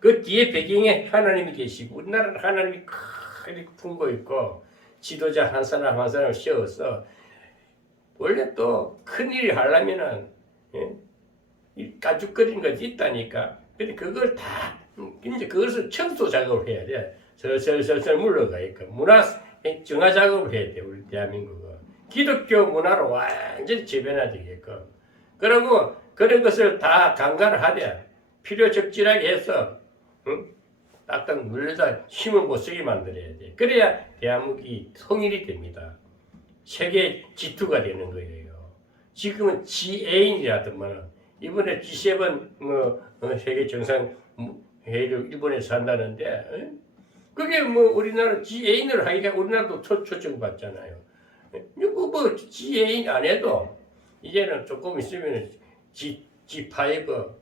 그 뒤에 배경에 하나님이 계시고 우리나라는 하나님이 크게 품고 있고 지도자 한 사람 한 사람을 씌워서 원래 또 큰일을 하려면은 까죽거리는 것이 있다니까. 근데 그걸 다 이제 그것을 청소 작업을 해야 돼. 슬슬 물러가니까 문화 정화 작업을 해야 돼. 우리 대한민국은 기독교 문화로 완전히 재변화되게끔. 그리고 그런 것을 다 강간을 하되 필요 적절하게 해서 딱딱 눌러다 힘을 못 쓰게 만들어야 돼. 그래야 대한민국이 통일이 됩니다. 세계 G2가 되는 거예요. 지금은 G8이라더만 이번에 G7 세계 정상 회의를 일본에서 한다는데 그게 뭐 우리나라 G8을 하니까 우리나라도 초청 받잖아요. 뭐 G8 안 해도 이제는 조금 있으면 G5,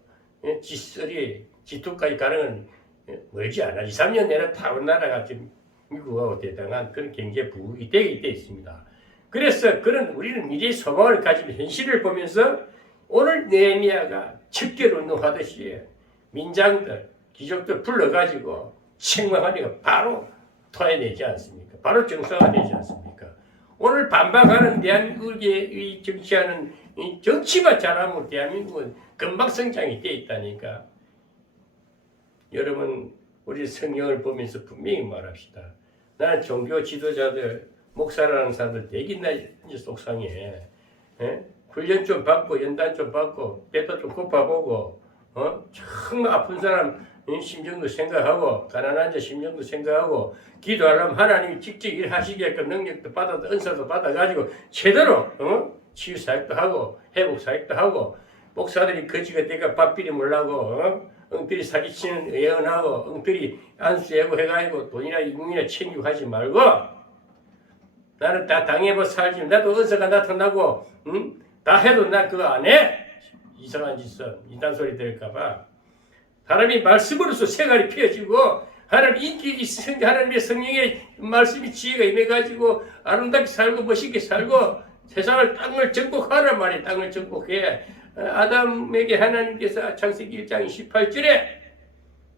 G3, G2까지 가는 건 멀지 않아. 2, 3년 내로 다 우리나라가 지금 미국하고 대단한 그런 경제 부흥이 되어 있습니다. 그래서 우리는 미래의 소망을 가진 현실을 보면서 오늘 네헤미야가 척결운동하듯이 민장들, 귀족들 불러가지고 책망하니까 바로 토해내지 않습니까? 바로 정상화되지 않습니까? 오늘 반박하는 대한민국의 정치하는 정치만 잘하면 대한민국은 금방 성장이 돼 있다니까. 여러분 우리 성경을 보면서 분명히 말합시다. 나는 종교 지도자들 목사라는 사람들 되겠나 속상해. 훈련 좀 받고 연단 좀 받고 배도 좀 고파보고 정말 아픈 사람 심정도 생각하고 가난한 자 심정도 생각하고 기도하려면 하나님이 직접 일하시게끔 능력도 받아도 은사도 받아가지고 제대로 치유 사역도 하고 회복 사역도 하고 목사들이 거지가 되가 밥비리 몰라고 엉터리 사기치는 예언하고 엉터리 안수해고 해가지고 돈이나 임금이나 챙기고 하지 말고 나는 다 당해보 살지 나도 은사가 나타나고 다 해도 나 그거 안 해. 이상한 짓은 이딴 소리 들을까봐 하나님의 말씀으로서 생활이 펴지고 하나님의 성령의 말씀이 지혜가 임해가지고 아름답게 살고 멋있게 살고 세상을 땅을 정복하란 말이야. 땅을 정복해. 아담에게 하나님께서 창세기 1장 28절에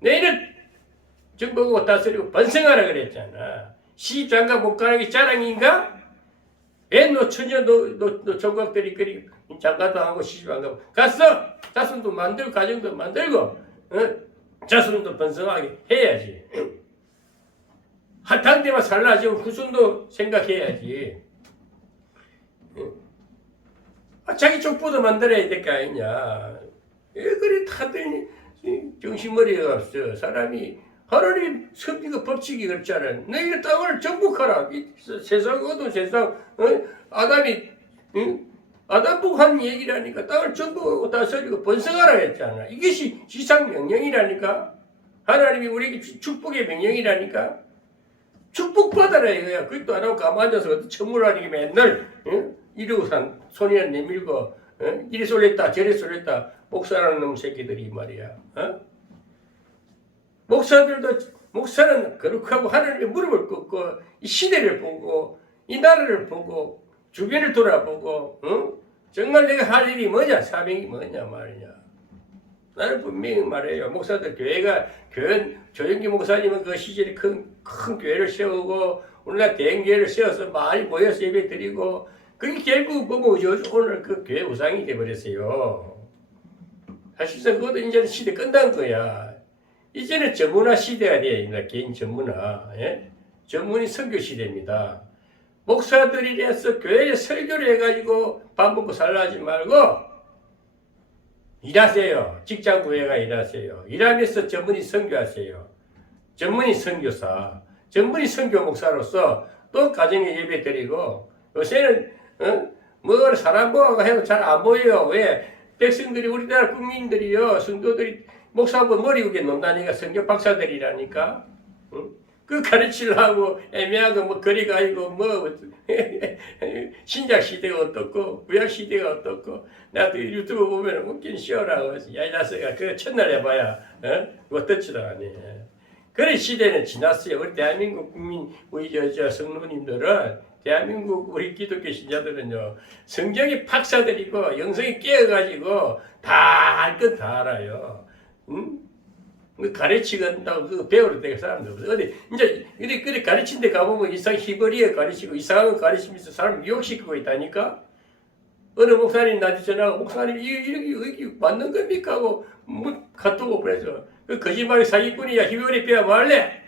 너희는 정복하고 다스리고 번성하라 그랬잖아. 시장가 못가라기 자랑인가? 왜 노처녀 조각들이 그리 장가도 하고 시집 안 가고 갔어. 자손도 만들고 가정도 만들고 자손도 번성하게 해야지. 핫한 데만 살라지 후손도 생각해야지. 자기 족보도 만들어야 될 거 아니냐. 왜 그래 다들 정신머리가 없어. 사람이 하나님 섭리가 법칙이 그렇잖아. 너희가 땅을 정복하라. 세상 어두운 세상 아담이 아담복 한 얘기라니까. 땅을 정복하고 다스리고 번성하라 했잖아. 이것이 지상 명령이라니까. 하나님이 우리에게 축복의 명령이라니까. 축복받아라 이거야. 그것도 안 하고 가만히 앉아서 천물하니까 맨날 이러고 산 손이나 내밀고 이리 쏠렸다 저리 쏠렸다 목사라는 놈 새끼들이 말이야. 목사는 거룩하고 하나님의 무릎을 꿇고 이 시대를 보고 이 나라를 보고 주변을 돌아보고 정말 내가 할 일이 뭐냐 사명이 뭐냐 말이냐. 나는 분명히 말해요. 목사들 조영기 목사님은 그 시절에 큰 교회를 세우고 우리나라 대형교회를 세워서 많이 모여서 예배 드리고 그게 결국 오늘 그 교회 우상이 돼버렸어요. 사실상 그것도 이제는 시대 끝난 거야. 이제는 전문화 시대가 돼야 됩니다. 개인 전문화. 예? 전문이 선교 시대입니다. 목사들이 돼서 교회에 설교를 해가지고 밥 먹고 살라지 말고 일하세요. 직장 구해가 일하세요. 일하면서 전문의 선교하세요. 전문의 선교사, 전문의 선교 목사로서 또 가정에 예배 드리고 요새는 뭐 사람 뭐가 해도 잘 안 보여요. 왜? 백성들이 우리나라 국민들이요 성도들이 목사하고 머리 위에 논다니까 성경 박사들이라니까. 그 가르치려고 애매하고 뭐 거리가 아니고 뭐 신약 시대가 어떻고 구약 시대가 어떻고 나도 유튜브 보면 웃긴 쉬어라고 야 이 녀석아 그거 첫날 해봐야 어떻지도 않네. 그런 시대는 지났어요. 우리 대한민국 국민 우리 저 성도님들은 대한민국 우리 기독교 신자들은요 성경이 박사들이고 영성이 깨어가지고 다 알 건 다 알아요. 가르치건다고 그 배우러 될 사람들 없어. 어디 이제 그래 가르친 데 가보면 이상 히브리어 가르치고 이상한 거 가르치면서 사람 유혹시키고 있다니까. 어느 목사님 나한테 전화하고 목사님 이게 맞는 겁니까 하고 카톡을 보내줘. 그 거짓말이 사기꾼이야. 히브리 배워 말래.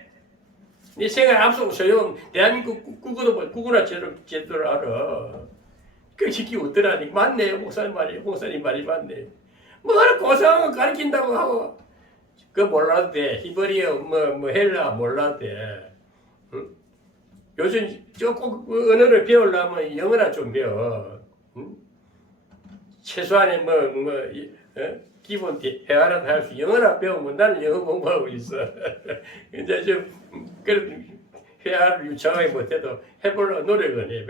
네 생활 앞서고 소용 대한민국 국어나 제대로 알아. 그 시키 웃더라니. 맞네 목사님 말이 맞네. 뭐하러 고상한 거 가르친다고 하고. 그거 몰라도 돼. 히브리어, 헬라 몰라도 돼. 응? 요즘 조금 언어를 배우려면 영어나 좀 배워. 응? 최소한의 기본 대화라도 할 수 영어나 배우면 나는 영어 공부하고 있어. 이제 그래도 회화를 유창하게 못해도 해보려고 노력은 해.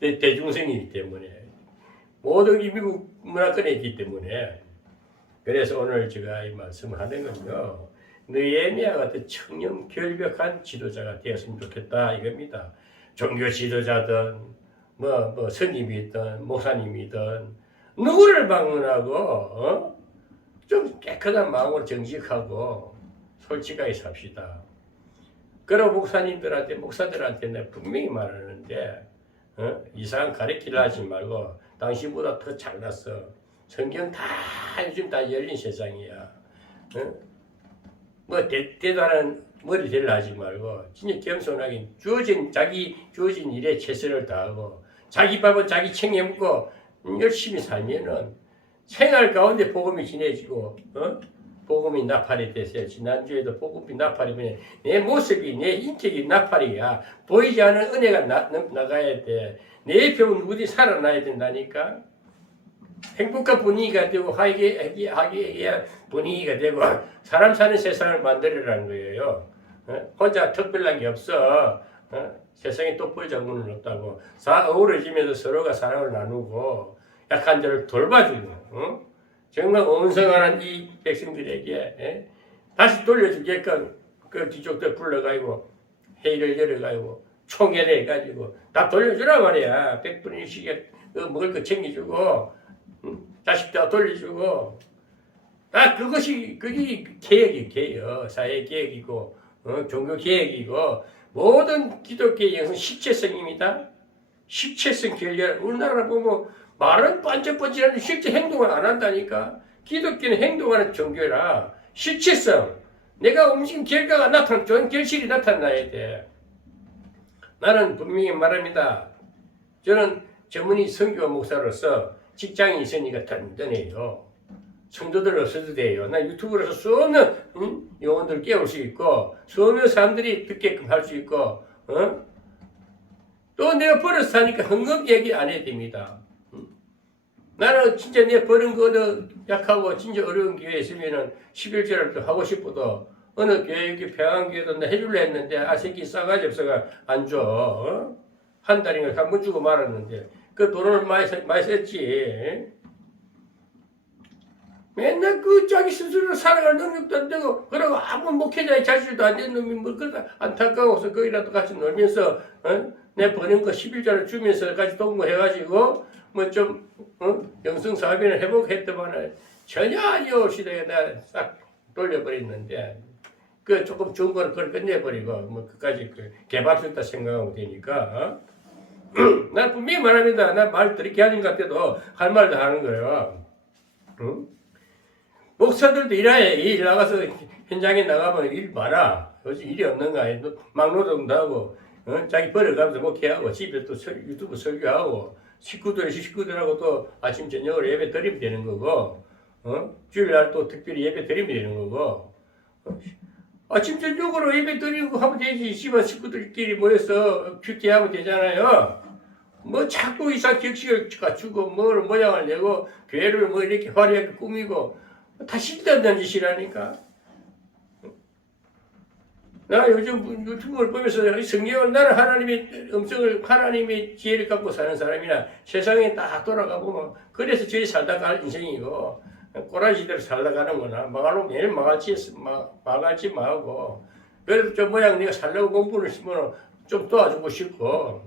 왜? 대중성이기 때문에. 모든 게 미국 문화권에 있기 때문에. 그래서 오늘 제가 이 말씀을 하는 건요. 느헤미야 같은 청렴 결벽한 지도자가 되었으면 좋겠다 이겁니다. 종교 지도자든 스님이든 목사님이든 누구를 방문하고 좀 깨끗한 마음으로 정직하고 솔직하게 삽시다. 그런 목사들한테 내가 분명히 말하는데 이상한 가르치려 하지 말고 당신보다 더 잘났어. 성경 다 요즘 다 열린 세상이야. 대단한 머리 대려 하지 말고 진짜 겸손하게 자기 주어진 일에 최선을 다하고 자기 밥은 자기 챙겨 먹고 열심히 살면은 생활 가운데 복음이 진해지고 복음이 나팔이 됐어요. 지난주에도 복음이 나팔이면 내 모습이 내 인격이 나팔이야. 보이지 않는 은혜가 나가야 돼. 내 병은 어디 살아나야 된다니까. 행복한 분위기가 되고 화기애애한 분위기가 되고 사람 사는 세상을 만들으라는 거예요. 혼자 특별한 게 없어. 세상에 똑볼 장군은 없다고. 어우러지면서 서로가 사랑을 나누고 약한 자를 돌봐주고 정말 온성한 이 백성들에게 다시 돌려주게끔 그 귀족들 불러가지고 회의를 열어가지고 총회를 해가지고 다 돌려주라 말이야. 100분의 1씩 먹을 거 챙겨주고 자식들 돌려주고 다 그게 개혁, 사회 개혁이고 종교 개혁이고 모든 기독교의 영성 실체성입니다. 실체성 결렬. 우리나라 보면 말은 번쩍번쩍하는데 실제 행동을 안 한다니까. 기독교는 행동하는 종교라. 실체성. 내가 움직인 결과가 좋은 결실이 나타나야 돼. 나는 분명히 말합니다. 저는 전문의 선교 목사로서 직장이 있으니까 든든해요. 성도들 없어도 돼요. 나 유튜브로서 수없는 영혼들 깨울 수 있고 수없는 사람들이 듣게끔 할 수 있고 또 내가 벌어서 사니까 헌금 얘기 안 해도 됩니다. 나는 진짜 내가 버는 거 약하고 진짜 어려운 교회에 있으면은 11절을 하고 싶어도 어느 교회, 여기 평안교회도 나 해줄래 했는데 새끼 싸가지 없어가 안 줘. 한 달인가 한 번 주고 말았는데 그 돈을 많이 썼지. 맨날 그 자기 스스로 살아갈 능력도 안 되고 그러고 아무 목회자의 자질도 안 되는 놈이 뭐 그러다 안타까워서 거기라도 같이 놀면서 내 버는 거 11자를 주면서 같이 동무해가지고 뭐 좀 영성 사업이나 회복했더만은 전혀 아니옵시다. 나 싹 돌려버렸는데 그 조금 좋은 거는 그걸 끝내버리고 뭐 그까지 개밥했다 생각하고 되니까 난 분명히 말합니다. 나 말 들이게 하는 것 같아도 할 말도 하는 거예요. 목사들도 일해. 일 나가서 현장에 나가면 일 많아. 요즘 일이 없는 거 아니야. 막노동도 하고 자기 벌어가면서 목회하고 집에 또 유튜브 설교하고 식구들하고 또 아침 저녁으로 예배 드리면 되는 거고 주일날 또 특별히 예배 드리면 되는 거고 아침 저녁으로 예배 드리고 하면 되지. 집안 식구들끼리 모여서 큐티하면 되잖아요. 뭐 자꾸 이상 격식을 갖추고 뭘 모양을 내고 교회를 뭐 이렇게 화려하게 꾸미고 다 쓸데없는 짓이라니까. 나 요즘 유튜브를 보면서 성경을 나는 하나님의 음성을 하나님의 지혜를 갖고 사는 사람이나 세상에 딱 돌아가 보면 그래서 저희 살다 갈 인생이고 꼬라지대로 살다 가는 거나 망하면 매일 망할지 마고 그래도 좀 모양 내가 살려고 공부를 했으면 좀 도와주고 싶고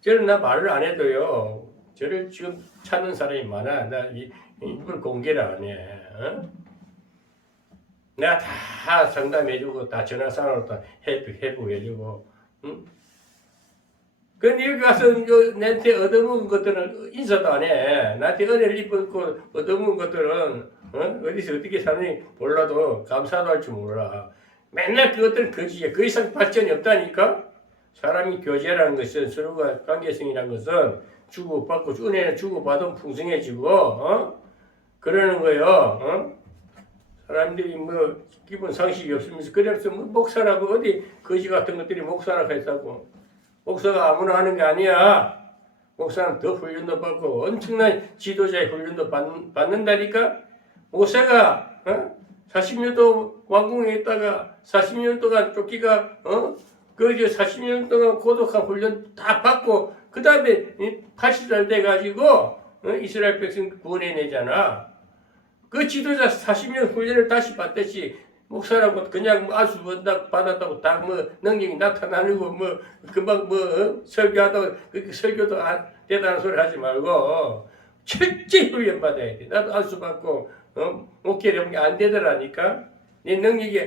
저는 나 말을 안 해도요. 저를 지금 찾는 사람이 많아. 나 이걸 공개를 안 해. 내가 다 상담해주고 다 전화상으로 다 해주고 근데 여기 와서 나한테 얻어먹은 것들은 인사도 안 해. 나한테 은혜를 입고 얻어먹은 것들은 어디서 어떻게 사는지 몰라도 감사도 할 줄 몰라. 맨날 그것들은 거지야. 그 이상 발전이 없다니까. 사람이 교제라는 것은 서로가 관계성이라는 것은 주고받고 은혜는 주고받으면 풍성해지고 그러는 거예요. 사람들이 뭐 기본 상식이 없으면서 그래서 뭐 목사라고 어디 거지 같은 것들이 목사라고 했다고. 목사가 아무나 하는 게 아니야. 목사는 더 훈련도 받고 엄청난 지도자의 훈련도 받는다니까. 목사가 40년도 왕궁에 있다가 40년 동안 쫓기가 그 40년 동안 고독한 훈련 다 받고 그 다음에 80살 돼가지고 이스라엘 백성 구원해내잖아. 그 지도자 40년 훈련을 다시 받듯이 목사라고 그냥 아수 받았다고 다 뭐 능력이 나타나고 뭐 금방 뭐 설교하다가 그 설교도 대단한 소리 하지 말고 철저히 훈련 받아야 돼. 나도 아수 받고 목회를 해본 게 안 되더라니까. 내 능력이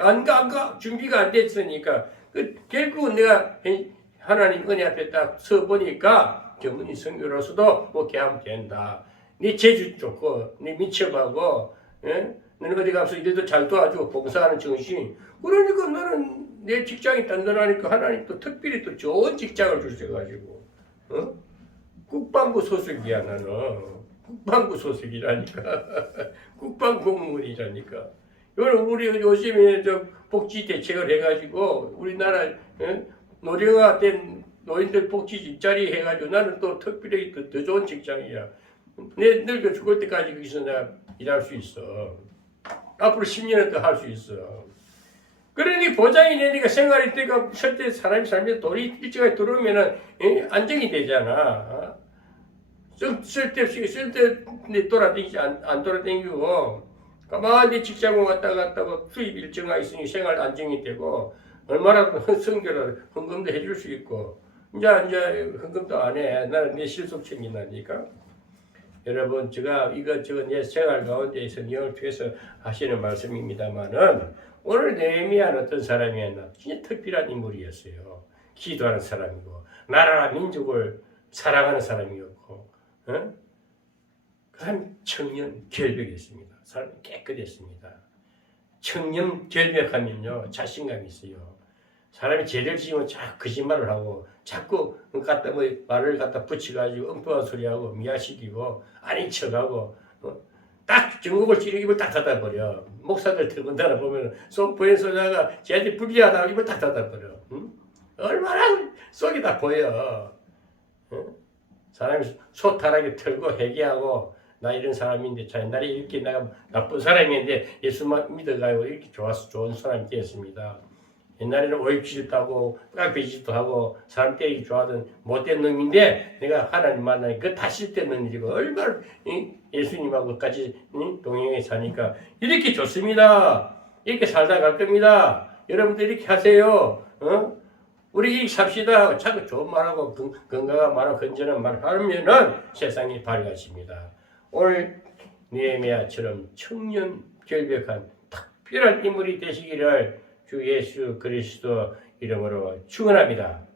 안 가 준비가 안 됐으니까 결국은 내가 하나님 은혜 앞에 딱 서 보니까 전문의 선교로서도 목회하면 된다. 네 재주 좋고 네 미쳐가고 너는 어디 가서 일도 잘 도와주고 봉사하는 정신. 그러니까 나는 내 직장이 단단하니까 하나님 또 특별히 또 좋은 직장을 주셔가지고 국방부 소속이야 나는. 국방부 소속이라니까. 국방 공무원이라니까. 우리 요즘에 저 복지 대책을 해가지고 우리나라 노령화된 노인들 복지 일자리 해가지고 나는 또 특별히 더 좋은 직장이야. 내 늙어 죽을 때까지 거기서 내가 일할 수 있어. 앞으로 10년은 더 할 수 있어. 그러니 보장이 되니까 생활이 때가 실제 사람이 살면서 돈이 일찍이 들어오면은 안정이 되잖아. 쓸데없이 돌아다니지 안 돌아다니고 가만히 직장을 왔다 갔다 하고 수입 일정화 있으니 생활 안정이 되고 얼마나 성교를 헌금도 해줄 수 있고 이제 헌금도 안 해. 나는 내 실속 챙긴다니까. 여러분, 제가 이것저것 내 생활 가운데에서 내용을 통해서 하시는 말씀입니다만은 오늘 느헤미야는 어떤 사람이었나? 진짜 특별한 인물이었어요. 기도하는 사람이고 나라와 민족을 사랑하는 사람이었고, 한 청년 결백했습니다. 사람이 깨끗했습니다. 청년 결백하면요 자신감이 있어요. 사람이 죄를 지으면 자꾸 거짓말을 하고 자꾸 갖다 뭐 말을 갖다 붙여가지고 엉뚱한 소리하고 미화시키고 아닌 척하고 딱 중국을 찌르고 입을 딱 닫아버려. 목사들 들문다나 보면 속 보인 소자가 쟤한테 불리하다고 입을 딱 닫아버려. 얼마나 속이 다 보여. 사람이 소탈하게 털고 회개하고 나 이런 사람인데 자 옛날에 이렇게 내가 나쁜 사람인데 예수만 믿어가지고 이렇게 좋은 사람이 되었습니다. 옛날에는 오입질도 하고 깡패짓도 하고 사람 때리기 좋아하던 못된 놈인데 내가 하나님 만나니 그 다시 때는 일이고 얼마나 예수님하고 같이 동행해 사니까 이렇게 좋습니다. 이렇게 살다 갈 겁니다. 여러분들 이렇게 하세요. 우리 이렇게 삽시다. 자꾸 좋은 말하고 건강한 말하고 건전한 말하면은 세상이 밝아집니다. 오늘 느헤미야처럼 청년 결백한 특별한 인물이 되시기를 주 예수 그리스도 이름으로 축원합니다.